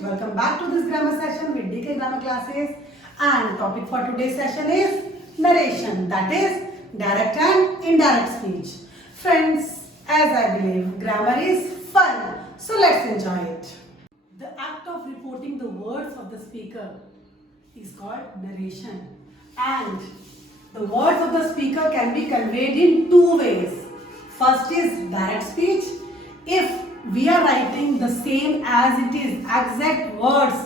Welcome back to this grammar session with DK Grammar Classes. And topic for today's session is narration, that is direct and indirect speech. Friends, as I believe, grammar is fun, so let's enjoy it. The act of reporting the words of the speaker is called narration. And the words of the speaker can be conveyed in two ways. First is direct speech. If we are writing the same as it is, exact words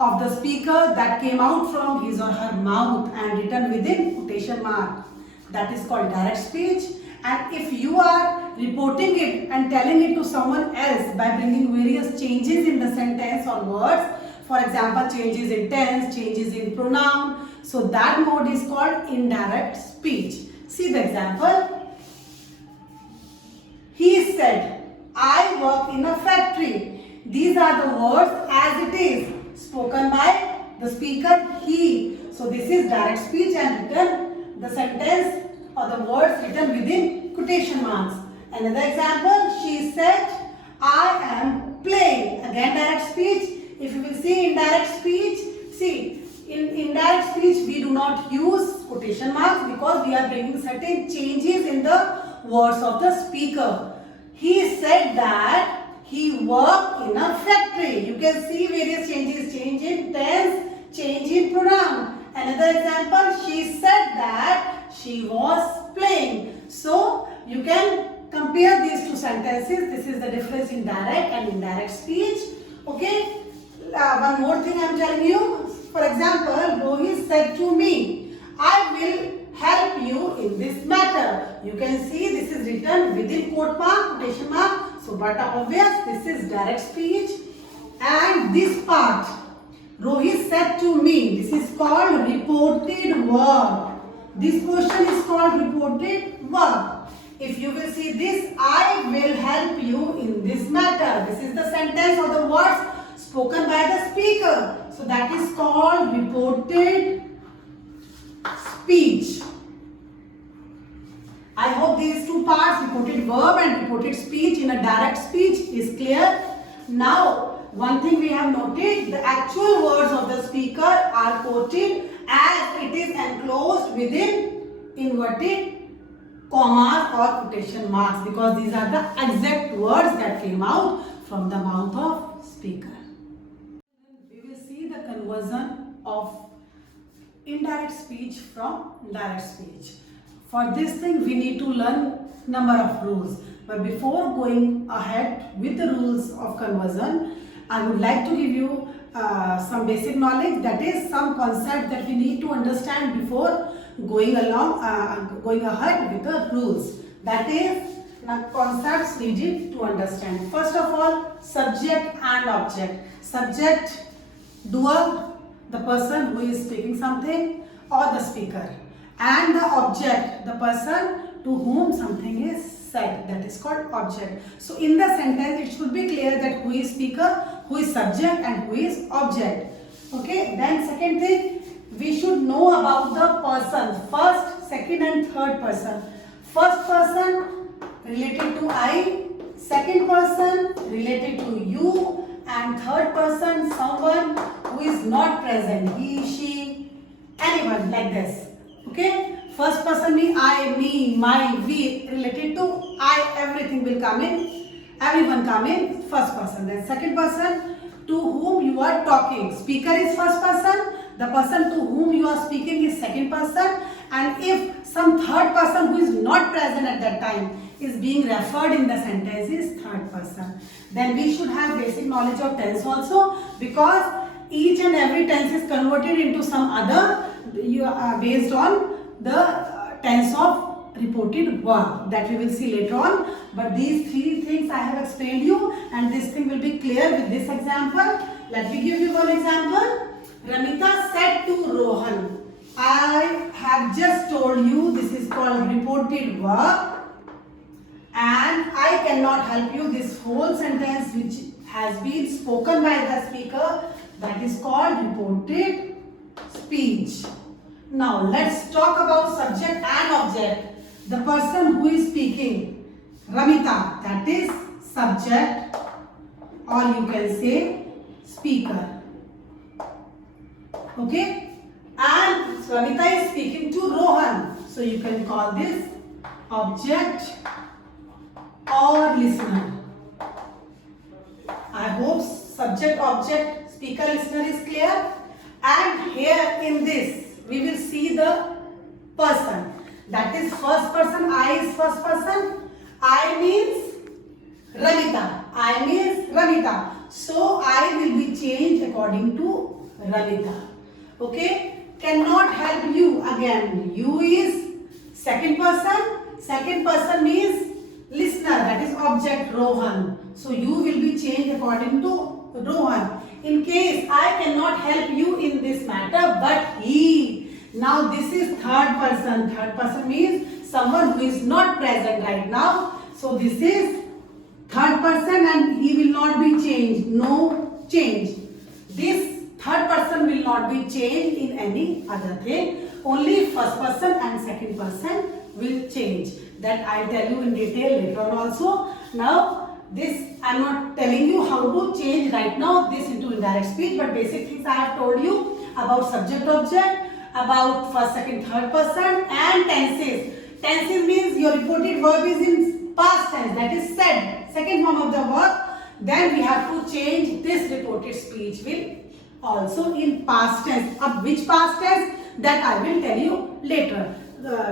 of the speaker that came out from his or her mouth and written within quotation mark, that is called direct speech. And if you are reporting it and telling it to someone else by bringing various changes in the sentence or words, for example, changes in tense, changes in pronoun, so that mode is called indirect speech. See the example. He said, I work in a factory. These are the words as it is, spoken by the speaker, he. So this is direct speech and written, the sentence or the words written within quotation marks. Another example, she said, I am playing. Again direct speech. If you will see indirect speech, see, in indirect speech we do not use quotation marks because we are bringing certain changes in the words of the speaker. He said that he worked in a factory. You can see various changes, change in tense, change in pronoun. Another example, she said that she was playing. So you can compare these two sentences. This is the difference in direct and indirect speech. Okay. One more thing I am telling you. For example, Rohit said to me, I will help you in this matter. You can see this is written within quote mark, quotation mark. So but obvious, this is direct speech. And this part, Rohit said to me, this is called reported verb. This portion is called reported verb. If you will see this, I will help you in this matter. This is the sentence or the words spoken by the speaker. So that is called reported speech. I hope these two parts, reported verb and reported speech in a direct speech, is clear. Now, one thing we have noted, the actual words of the speaker are quoted as it is enclosed within inverted commas or quotation marks, because these are the exact words that came out from the mouth of speaker. We will see the conversion of indirect speech from direct speech. For this thing we need to learn number of rules. But before going ahead with the rules of conversion, I would like to give you some basic knowledge, that is some concept that we need to understand before going ahead with the rules. That is concepts needed to understand. First of all, subject and object. Subject, doer, the person who is speaking something, or the speaker. And the object, the person to whom something is said, that is called object. So in the sentence it should be clear that who is speaker, who is subject and who is object. Okay, then second thing, we should know about the person, first, second and third person. First person related to I, second person related to you, and third person someone who is not present, he, she, anyone like this. Okay, first person means I, me, my, we, related to I, everything will come in, everyone come in first person. Then second person, to whom you are talking, speaker is first person, the person to whom you are speaking is second person, and if some third person who is not present at that time is being referred in the sentence is third person. Then we should have basic knowledge of tense also, because each and every tense is converted into some other based on the tense of reported verb that we will see later on. But these three things I have explained you, and this thing will be clear with this example. Let me give you one example. Ramita said to Rohan, I have just told you this is called reported verb and I cannot help you. This whole sentence which has been spoken by the speaker, that is called reported speech. Now let's talk about subject and object. The person who is speaking, Ramita, that is subject, or you can say speaker. Okay, and Ramita is speaking to Rohan, so you can call this object or listener. I hope subject, object, speaker, listener is clear. And here in this we will see the person, that is first person. I is first person. I means Ramita. I means Ramita. So I will be changed according to Ramita. Okay, cannot help you. Again, you is second person. Second person means listener, that is object Rohan. So you will be changed according to Rohan. In case I cannot help you in this matter, but he. Now this is third person. Third person means someone who is not present right now. So this is third person and he will not be changed. No change. This third person will not be changed in any other thing. Only first person and second person will change. That I will tell you in detail later on also. Now this I am not telling you how to change right now this into indirect speech, but basic things I have told you about subject object, about first, second, third person, and tenses. Tenses means your reported verb is in past tense, that is said, second form of the verb. Then we have to change this reported speech will also in past tense. Of which past tense, that I will tell you later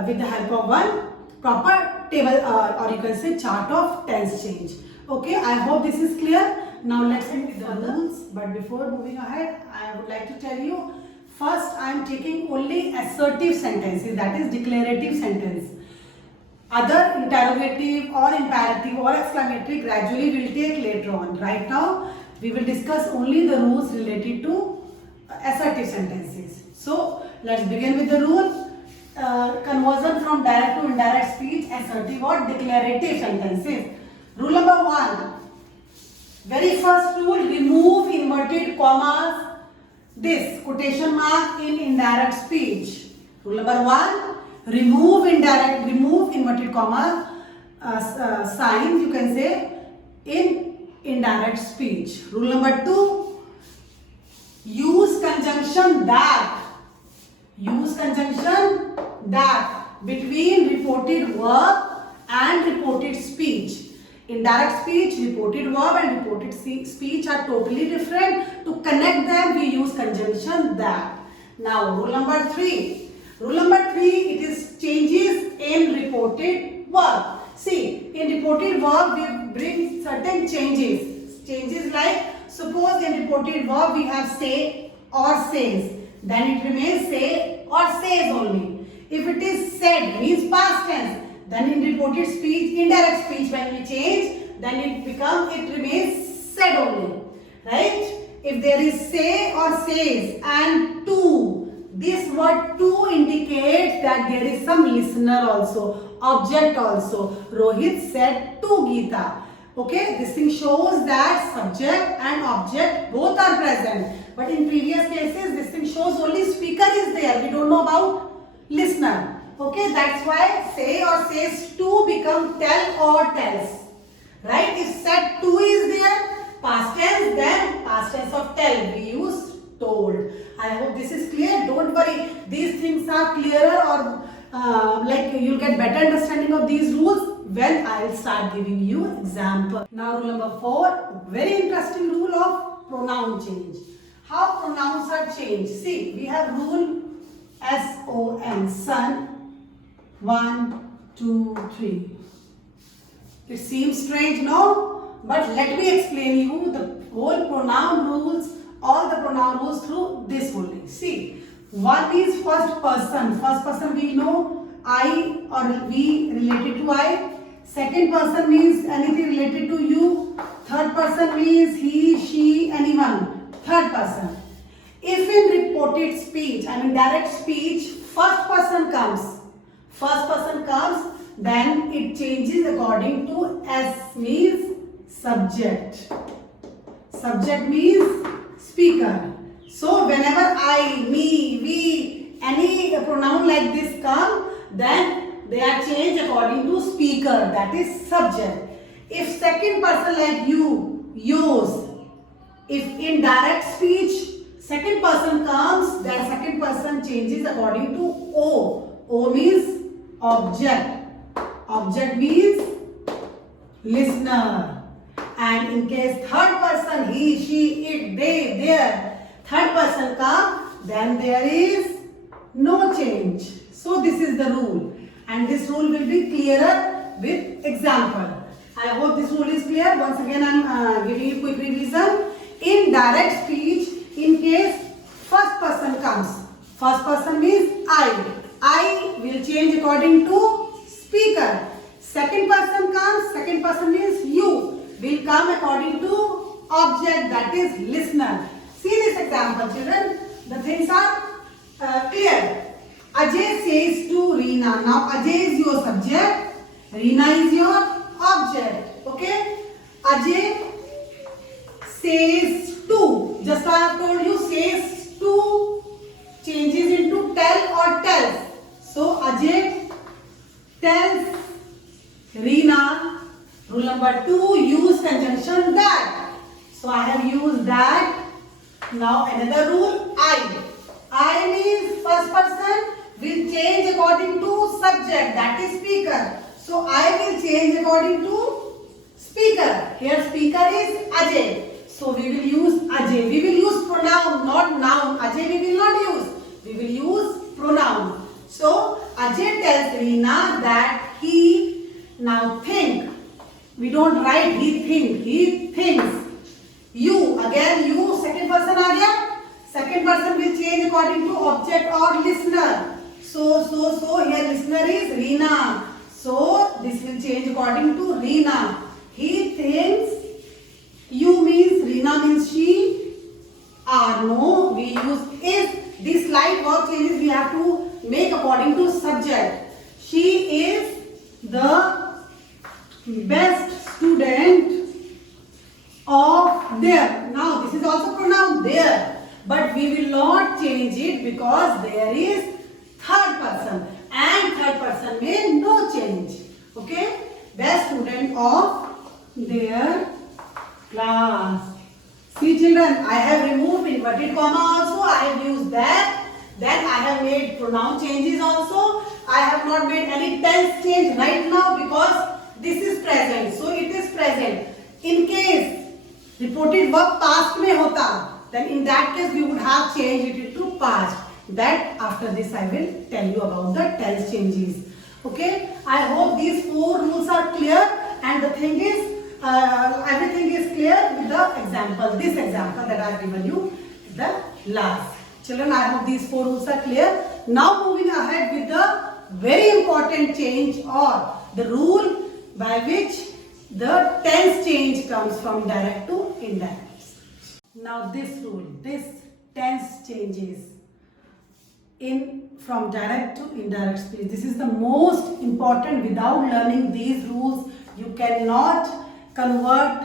with the help of one proper table or you can say chart of tense change. Okay, I hope this is clear. Now let's end with the rules. But before moving ahead, I would like to tell you, first I am taking only assertive sentences, that is declarative sentence. Other interrogative or imperative or exclamatory gradually will take later on. Right now we will discuss only the rules related to assertive sentences. So let's begin with the rule. Conversion from direct to indirect speech, assertive or declarative sentences. Rule number 1. Very first rule, remove inverted commas, this quotation mark in indirect speech. Rule number 1, remove inverted comma signs, you can say, in indirect speech. Rule number 2, use conjunction that. Use conjunction that between reported verb and reported speech. Indirect speech, reported verb and reported speech are totally different. To connect them, we use conjunction that. Now, rule number 3. Rule number 3, it is changes in reported verb. See, in reported verb, we bring certain changes. Changes like, suppose in reported verb, we have say or says. Then it remains say or says only. If it is said, means past tense. Then in reported speech, indirect speech, when we change, then it remains said only. Right? If there is say or says and to, this word to indicates that there is some listener also, object also. Rohit said to Geeta. Okay, this thing shows that subject and object both are present. But in previous cases, this thing shows only speaker is there. We don't know about listener. Okay, that's why say or says to become tell or tells. Right? If said to is there, past tense, then past tense of tell. We use told. I hope this is clear. Don't worry. These things are clearer or like you'll get better understanding of these rules when I'll start giving you example. Now rule number 4, very interesting rule of pronoun change. How pronouns are changed. See, we have rule S-O-N, son. 1, 2, 3. It seems strange, no? But let me explain you the whole pronoun rules, all the pronoun rules through this only. See, one is first person. First person we know I or we related to I. Second person means anything related to you. Third person means he, she, anyone. Third person. If in reported speech, I mean direct speech, first person comes, then it changes according to S means subject. Subject means speaker. So whenever I, me, we, any pronoun like this come, then they are changed according to speaker, that is subject. If second person like you, yours, If in direct speech second person comes, then second person changes according to O. O means object. Object means listener. And in case third person, he, she, it, they, their, third person come, then there is no change. So this is the rule. And this rule will be clearer with example. I hope this rule is clear. Once again, I am giving you quick revision. In direct speech, in case first person comes, first person means I will change according to speaker. Second person comes, second person means you will come according to object, that is listener. See this example, children. The things are clear. Ajay says to Reena. Now Ajay is your subject, Reena is your object. Okay? Ajay says to. Just I have told you, says to changes into tell or tells. So Ajay tells Reena. Rule number 2, use conjunction that. So I have used that. Now another rule, I means first person will change according to subject, that is speaker. So I will change according to speaker. Here speaker is Ajay. So we will use Ajay. We will use pronoun, not noun. Ajay we will not use. We will use pronoun. So Ajay tells Reena that he now think. We don't write he think. He thinks. You, again you, second person aa gaya. Second person will change according to object or listener. So here listener is Reena. So this will change according to Reena. He thinks. You means Reena means she. Or no, we use is. This slight verb changes we have to make according to subject. She is the best student of there. Now this is also pronoun there, but we will not change it because there is third person, and third person may no change. Okay, best student of their class. See children, I have removed inverted comma also. I have used that. Then I have made pronoun changes also. I have not made any tense change right now because this is present. So it is present. In case reported verb past mein hota, then in that case we would have changed it to past. That after this I will tell you about the tense changes. Okay. I hope these 4 rules are clear, and the thing is everything is clear with the example. This example that I have given you the last. Children, I hope these 4 rules are clear. Now moving ahead with the very important change or the rule by which the tense change comes from direct to indirect. Now this rule, this tense changes from direct to indirect speech. This is the most important. Without learning these rules, you cannot convert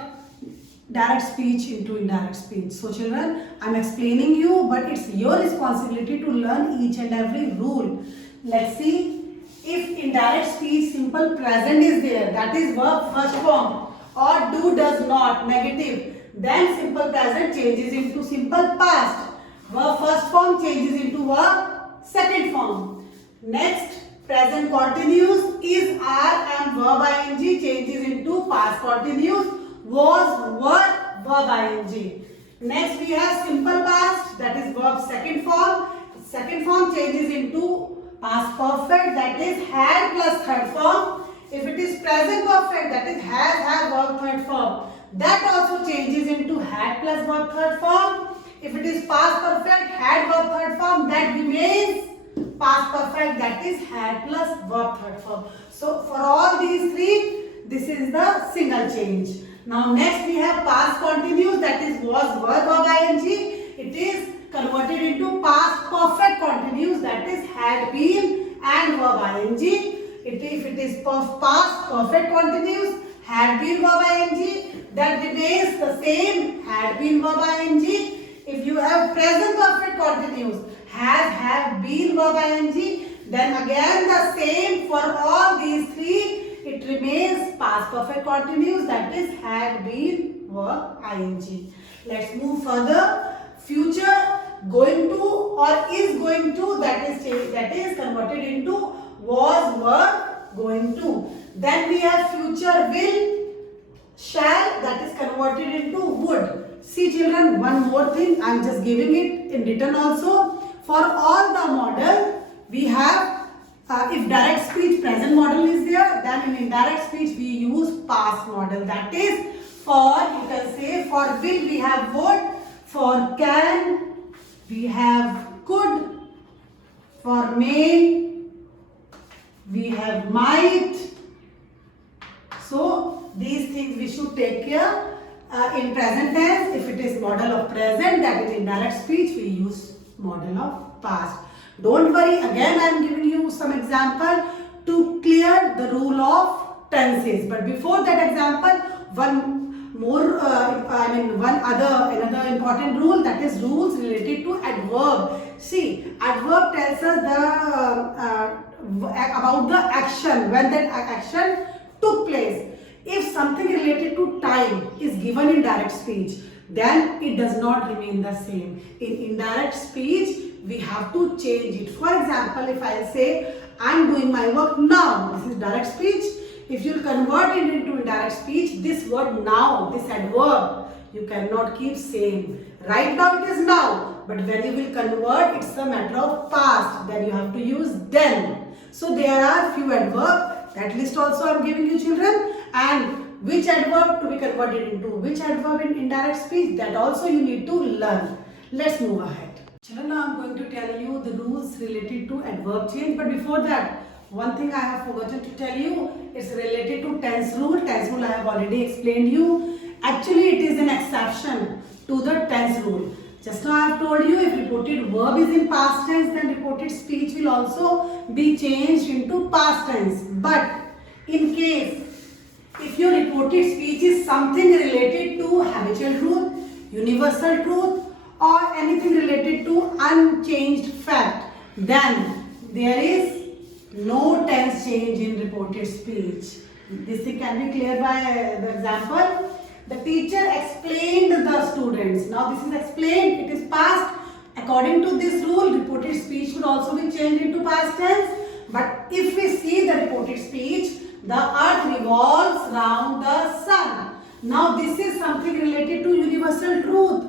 direct speech into indirect speech. So children, I am explaining you, but it's your responsibility to learn each and every rule. Let's see. If in direct speech simple present is there, that is verb first form, or do, does not, negative, then simple present changes into simple past. Verb first form changes into verb second form. Next, present continuous is, are, and verb ing changes into past continuous, was, were, verb ing. Next we have simple past, that is verb second form. Second form changes into past perfect, that is had plus third form. If it is present perfect, that is has, have, verb third form. That also changes into had plus verb third form. If it is past perfect, had verb third form, that remains past perfect, that is had plus verb third form. So for all these 3, this is the single change. Now next we have past continuous, that is was, were, verb ing. It is converted into past perfect continuous, that is had been and verb ing. If it is past perfect continuous, had been verb ing, that remains the same, had been verb ing. If you have present perfect continuous, has, have, been verb ing, then again the same for all these 3. It remains past perfect continuous, that is had been verb ing. Let's move further. Future, going to or is going to, that is converted into was, were, going to. Then we have future will, shall, that is converted into would. See children, one more thing, I am just giving it in written also. For all the model, we have, if direct speech present model is there, then in indirect speech we use past model. That is, for, you can say, for will we have would, for can we have could, for may we have might. So these things we should take care. In present tense, if it is model of present, that is indirect speech, we use model of past. Don't worry, again I am giving you some example to clear the rule of tenses. But before that example, another important rule, that is rules related to adverb. See, adverb tells us about the action, when that action took place. If something related to time is given in direct speech, then it does not remain the same. In indirect speech, we have to change it. For example, if I say, I am doing my work now, this is direct speech. If you convert it into indirect speech, this word now, this adverb, you cannot keep same. Right now it is now, but when you will convert, it's a matter of past. Then you have to use then. So there are few adverbs. That list also I am giving you children, and which adverb to be converted into which adverb in indirect speech, that also you need to learn. Let's move ahead. Children, now I am going to tell you the rules related to adverb change, but before that, one thing I have forgotten to tell you, it's related to tense rule. Tense rule I have already explained you. Actually, it is an exception to the tense rule. Just now I have told you, if reported verb is in past tense, then reported speech will also be changed into past tense. But in case, if your reported speech is something related to habitual truth, universal truth, or anything related to unchanged fact, then there is no tense change in reported speech. This thing can be clear by the example. The teacher explained the students. Now this is explained, it is past. According to this rule, reported speech should also be changed into past tense. But if we see the reported speech, the earth revolves round the sun. Now this is something related to universal truth.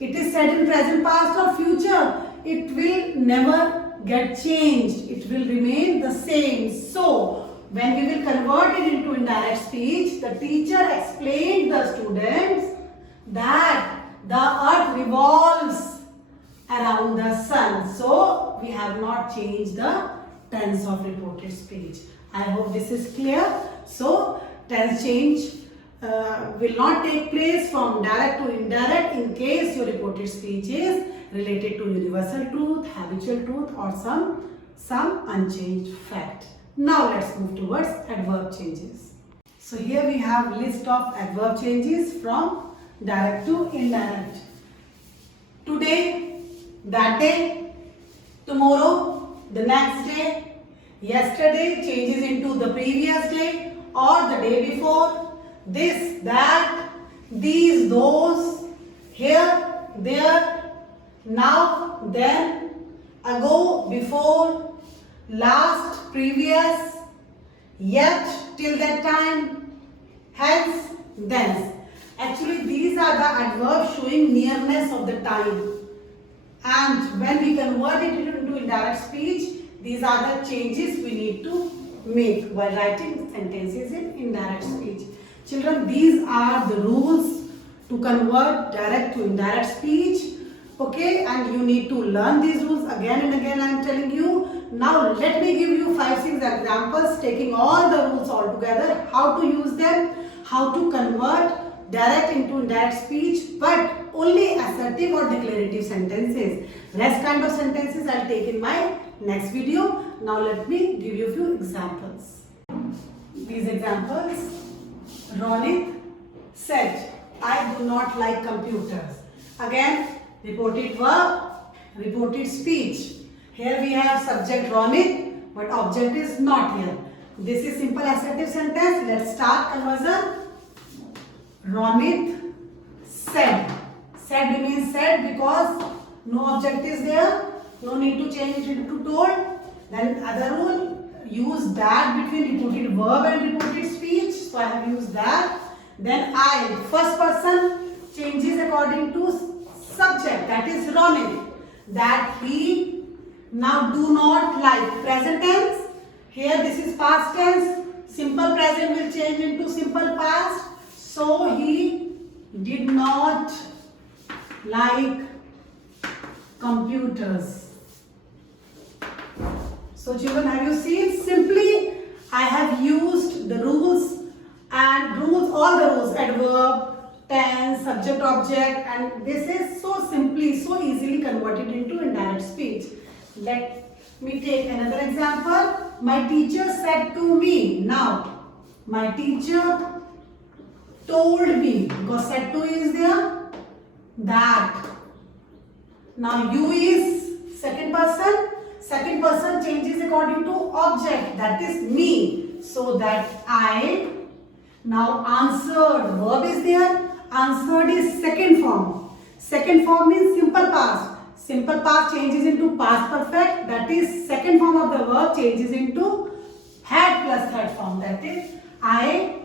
It is said in present, past or future. It will never get changed. It will remain the same. So, when we will convert it into indirect speech, the teacher explained the students that the earth revolves around the sun. So, we have not changed the tense of reported speech. I hope this is clear. So, tense change will not take place from direct to indirect in case your reported speech is related to universal truth, habitual truth, or some unchanged fact. Now let's move towards adverb changes. So here we have list of adverb changes from direct to indirect. Today, that day, tomorrow, the next day, yesterday changes into the previous day or the day before, this, that, these, those, here, there, now, then, ago, before, last, previous, yet, till that time, hence, thence. Actually, these are the adverbs showing nearness of the time. And when we convert it into indirect speech, these are the changes we need to make while writing sentences in indirect speech. Children, these are the rules to convert direct to indirect speech. Okay, and you need to learn these rules again and again. I am telling you. Now let me give you 5-6 examples taking all the rules all together, how to use them, how to convert direct into indirect speech, but only assertive or declarative sentences. Rest kind of sentences I'll take in my next video. Now let me give you a few examples. These examples. Ronit said, I do not like computers. Again, reported verb, reported speech. Here we have subject Ronit, but object is not here. This is simple assertive sentence. Let's start conversion. Ronit said. Said remains said because no object is there. No need to change it into told. Then other rule, use that between reported verb and reported speech. So I have used that. Then I, first person, changes according to subject, that is Ronit. That he now do not like. Present tense, here this is past tense. Simple present will change into simple past. So he did not like computers. So children, have you seen? Simply I have used the rules and all the rules, adverb, tense, subject, object, and this is so simply, so easily converted into indirect speech. Let me take another example. My teacher said to me. Now, my teacher told me, because said to is there, that. Now you is second person. Second person changes according to object, that is me. So that I. Now answered, verb is there. Answered is second form. Second form means simple past. Simple past changes into past perfect. That is second form of the verb changes into had plus third form. That is I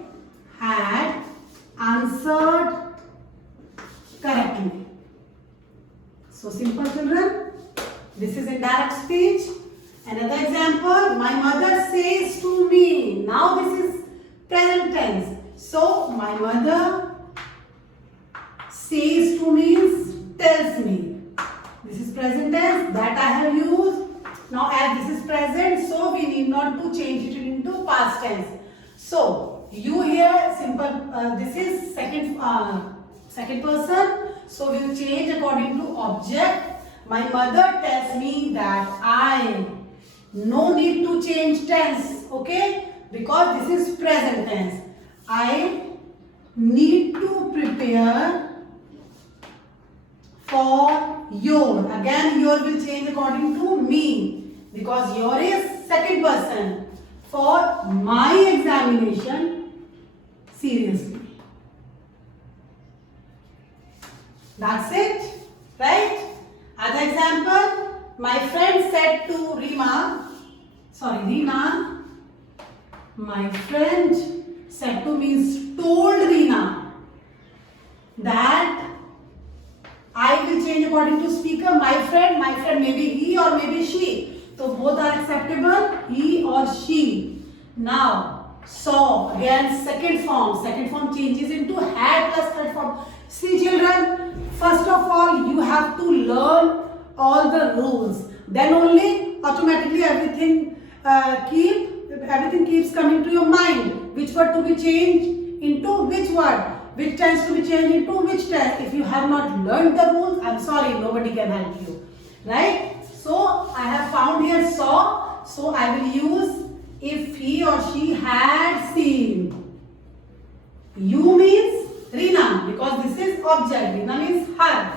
had answered correctly. So simple children. This is indirect speech. Another example. My mother says to me. Now this is present tense. So my mother says to means tells me. This is present tense that I have used. Now as this is present, so we need not to change it into past tense. So you here simple. This is second person. So we will change according to object. My mother tells me that I. No need to change tense. Okay, because this is present tense. I need to prepare for your. Again, your will change according to me because your is second person. For my examination seriously. That's it, right? Other example, my friend said to Reena, my friend said to means told Reena that I will change according to speaker. My friend, maybe he or maybe she. So both are acceptable, he or she. Now, saw, again second form. Second form changes into had plus third form. See children, first of all you have to learn all the rules. Then only automatically everything keeps coming to your mind. Which word to be changed into which word? Which tense to be changed into which tense? If you have not learned the rules, I'm sorry, nobody can help you. Right? So I have found here saw. So I will use if he or she had seen. You means Reena because this is object. Reena means her.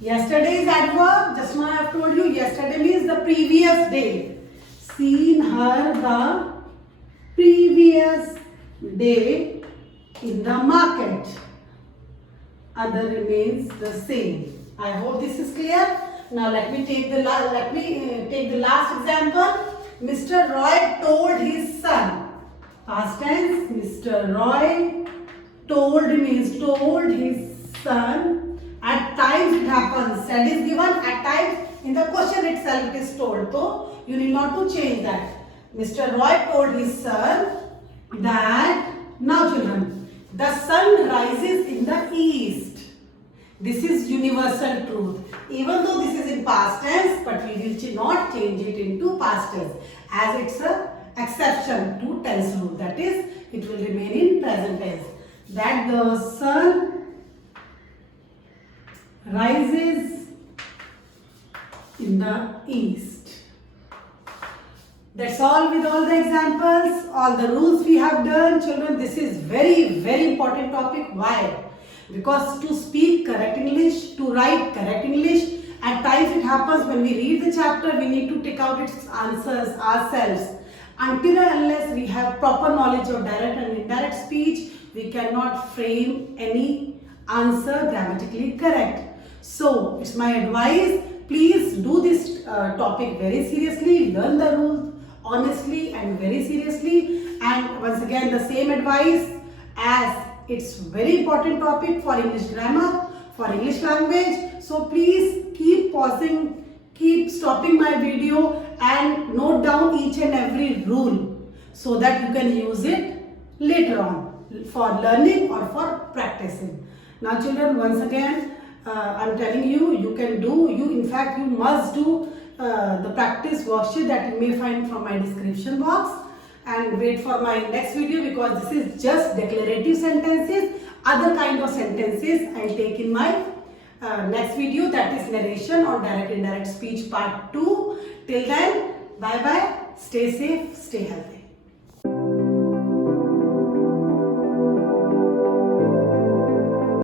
Yesterday is adverb. Just now I have told you yesterday means the previous day. Seen her the previous day in the market. Other remains the same. I hope this is clear. Now let me take the last example. Mr. Roy told his son. Past tense. Mr. Roy told means told his son. At times it happens. Said is given. At times in the question itself it is told. So you need not to change that. Mr. Roy told his son that. Now children, the sun rises in the east. This is universal truth. Even though this is in past tense, but we will not change it into past tense as it's a exception to tense rule. That is, it will remain in present tense. That the sun rises in the east. That's all with all the examples, all the rules we have done. Children, this is very, very important topic. Why? Because to speak correct English, to write correct English, at times it happens when we read the chapter, we need to take out its answers ourselves. Until and unless we have proper knowledge of direct and indirect speech, we cannot frame any answer grammatically correct. So it's my advice, please do this topic very seriously, learn the rules honestly and very seriously. And once again, the same advice, as it's very important topic for English grammar, for English language. So please keep pausing, keep stopping my video and note down each and every rule so that you can use it later on for learning or for practicing. Now children, once again, I'm telling you, you can do, in fact you must do the practice worksheet that you may find from my description box, and wait for my next video because this is just declarative sentences. Other kind of sentences I'll take in my next video, that is narration or direct indirect speech part 2. Till then, bye bye, stay safe, stay healthy.